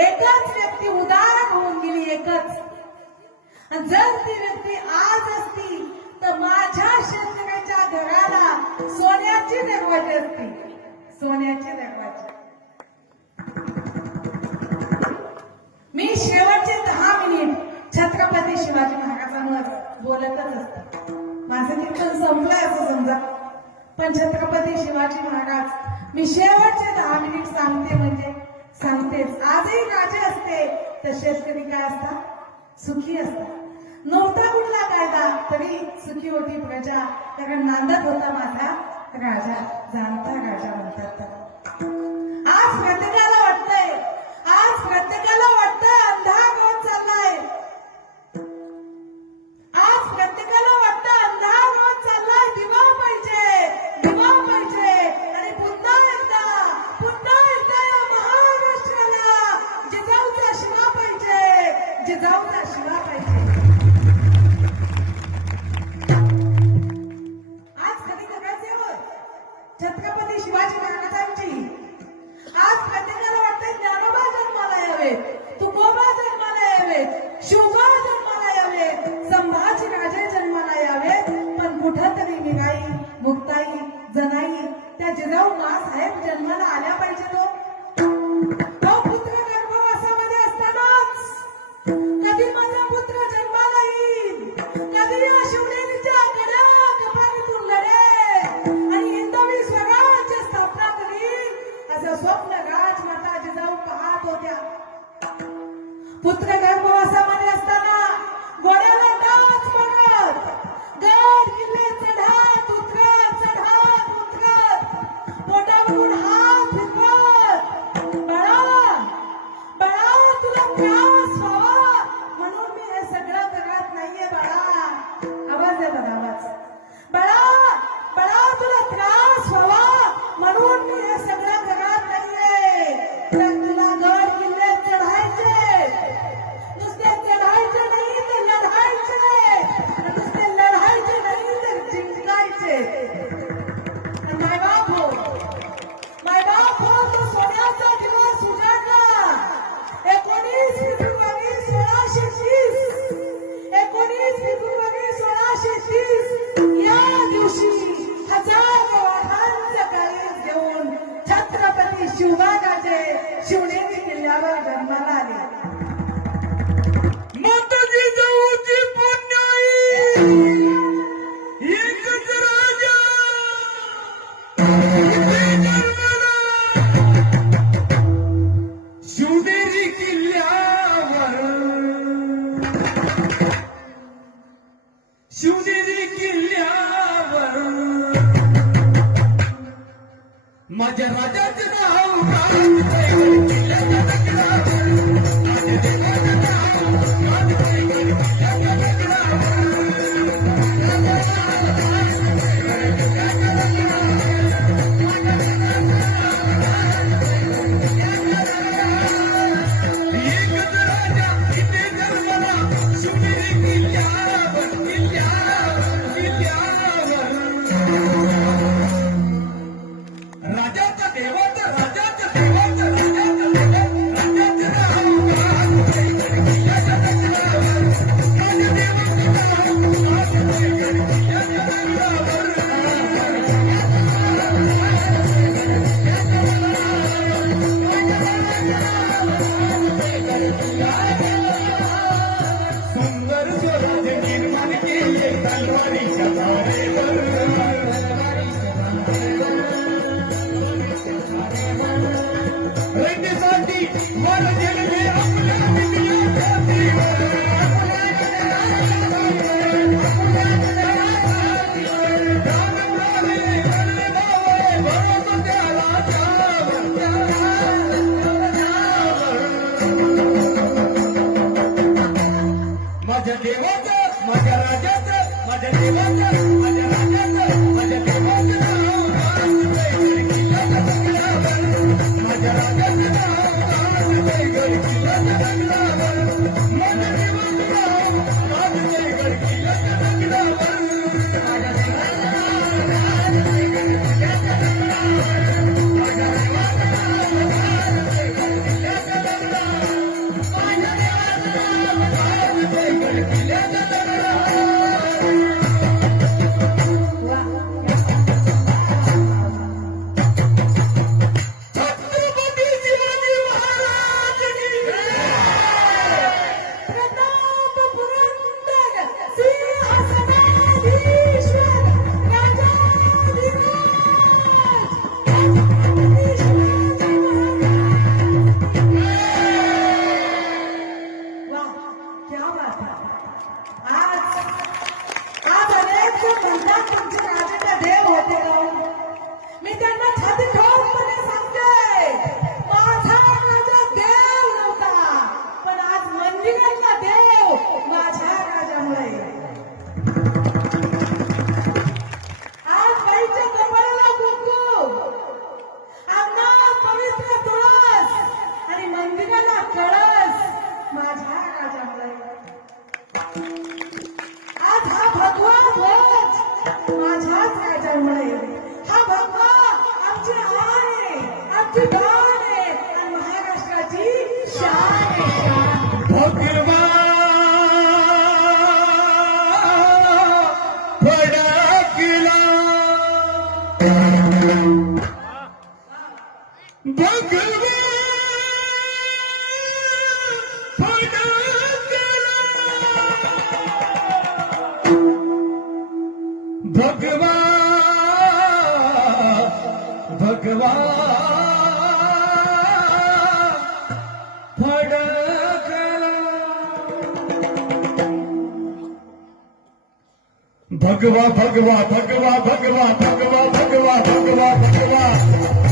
एकच व्यक्ती उदाहरण होऊन गेली एकच. जर ती व्यक्ती आज असती तर माझ्या शेतकऱ्या ढगाला सोन्याची दगवाची असते. सोन्याची दगवाची मी शेवटचे दहा मिनिट छत्रपती शिवाजी महाराजांवर बोलतच असते. माझं कीर्तन संपलंय असं समजा. पण छत्रपती शिवाजी महाराज मी शेवटचे दहा मिनिट सांगते म्हणजे सांगतेच. आजही राजे असते तर शेतकरी काय असतात? सुखी असतात. नव्हता कुठला कायदा तरी सुखी होती प्रजा. त्याकडे नांदत होता माझा राजा. जाणता राजा म्हणतात आज प्रत्येकाला वाटतंय. आज प्रत्येकाला मंदिरी किल्ल्यावरून माझ्या राजाचं नाव Lahat ng भगवा. भगवा फडकला भगवा भगवा भगवा भगवा भगवा भगवा भगवा भगवा.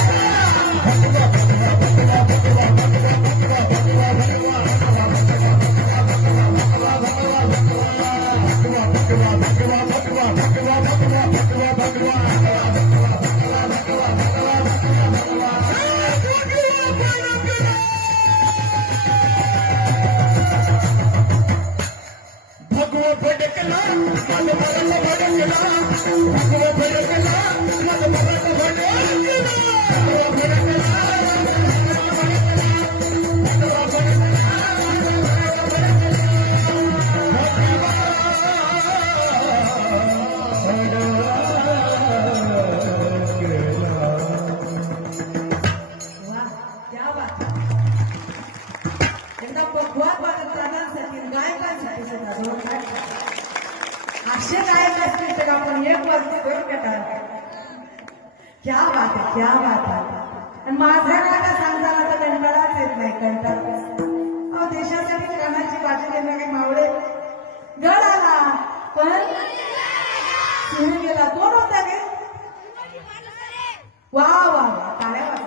असे गायक असतील तर आपण एक वाजता दोन का क्या बात आहे क्या बात आहे. आणि माझा गाणं सांगताना तर कंटाळाच येत नाही कंटाळा अहो देशासाठी प्राणाची बाजी देणारे मावळे. गड आला पण सिंह गेला. कोण होता गे? वा वा वा.